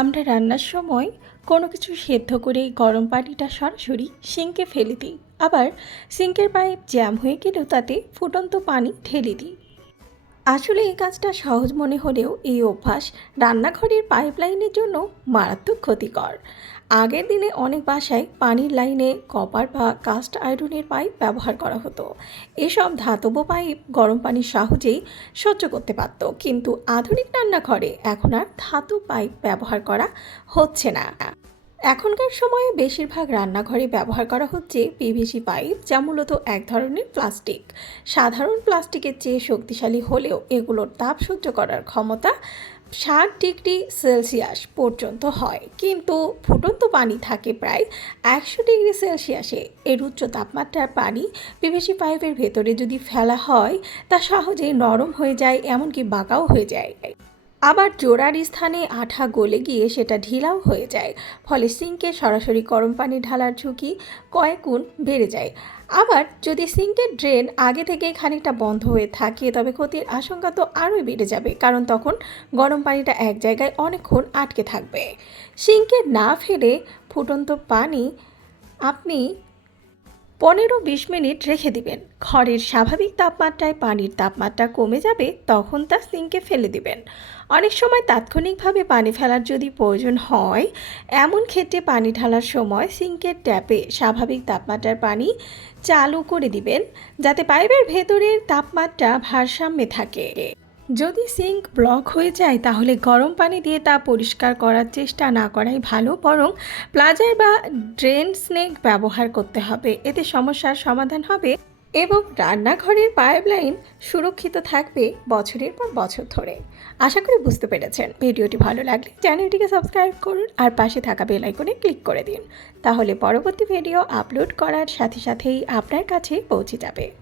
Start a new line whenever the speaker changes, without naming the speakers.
আমরা রান্নার সময় কোনো কিছু সেদ্ধ করে গরম পানিটা সরাসরি সিঙ্কে ফেলে দিই। আবার সিঙ্কের পাইপ জ্যাম হয়ে গেলেও তাতে ফুটন্ত পানি ঢেলে দিই। আসলে এই কাজটা সহজ মনে হলেও এই অভ্যাস রান্নাঘরের পাইপলাইনের জন্য মারাত্মক ক্ষতিকর। আগের দিনে অনেক বাসায় পানির লাইনে কপার বা কাস্ট আয়রনের পাইপ ব্যবহার করা হতো। এসব ধাতব পাইপ গরম পানি সহজেই সহ্য করতে পারত, কিন্তু আধুনিক রান্নাঘরে এখন আর ধাতু পাইপ ব্যবহার করা হচ্ছে না। এখনকার সময়ে বেশিরভাগ রান্নাঘরে ব্যবহার করা হচ্ছে পিভিসি পাইপ, যা মূলত এক ধরনের প্লাস্টিক। সাধারণ প্লাস্টিকের চেয়ে শক্তিশালী হলেও এগুলোর তাপ সহ্য করার ক্ষমতা ষাট ডিগ্রি সেলসিয়াস পর্যন্ত হয়। কিন্তু ফুটন্ত পানি থাকে প্রায় একশো ডিগ্রি সেলসিয়াসে। এর উচ্চ তাপমাত্রার পানি পিভিসি পাইপের ভেতরে যদি ফেলা হয়, তা সহজেই নরম হয়ে যায়, এমনকি বাঁকাও হয়ে যায়। আবার জোড়ার স্থানে আঠা গলে গিয়ে সেটা ঢিলাও হয়ে যায়, ফলে সিঙ্কে সরাসরি গরম পানি ঢালার ঝুঁকি কয়েক গুণ বেড়ে যায়। আবার যদি সিঙ্কের ড্রেন আগে থেকে খানিকটা বন্ধ হয়ে থাকে, তবে ক্ষতির আশঙ্কা তো আরোই বেড়ে যাবে, কারণ তখন গরম পানিটা এক জায়গায় অনেকক্ষণ আটকে থাকবে। সিঙ্কে না ফেলে ফুটন্ত পানি আপনি পনেরো বিশ মিনিট রেখে দিবেন। ঘরের স্বাভাবিক তাপমাত্রায় পানির তাপমাত্রা কমে যাবে, তখন তা সিঙ্কে ফেলে দিবেন। অনেক সময় তাৎক্ষণিকভাবে পানি ফেলার যদি প্রয়োজন হয়, এমন ক্ষেত্রে পানি ঢালার সময় সিঙ্কের ট্যাপে স্বাভাবিক তাপমাত্রার পানি চালু করে দিবেন, যাতে পাইপের ভেতরের তাপমাত্রা ভারসাম্যে থাকে। যদি সিঙ্ক ব্লক হয়ে যায়, তাহলে গরম পানি দিয়ে তা পরিষ্কার করার চেষ্টা না করাই ভালো, বরং প্লাজার বা ড্রেন স্নেক ব্যবহার করতে হবে। এতে সমস্যার সমাধান হবে এবং রান্নাঘরের পাইপলাইন সুরক্ষিত থাকবে বছরের পর বছর ধরে। আশা করি বুঝতে পেরেছেন। ভিডিওটি ভালো লাগলে চ্যানেলটিকে সাবস্ক্রাইব করুন আর পাশে থাকা বেল আইকনে ক্লিক করে দিন। তাহলে পরবর্তী ভিডিও আপলোড করার সাথে সাথেই আপনার কাছে পৌঁছে যাবে।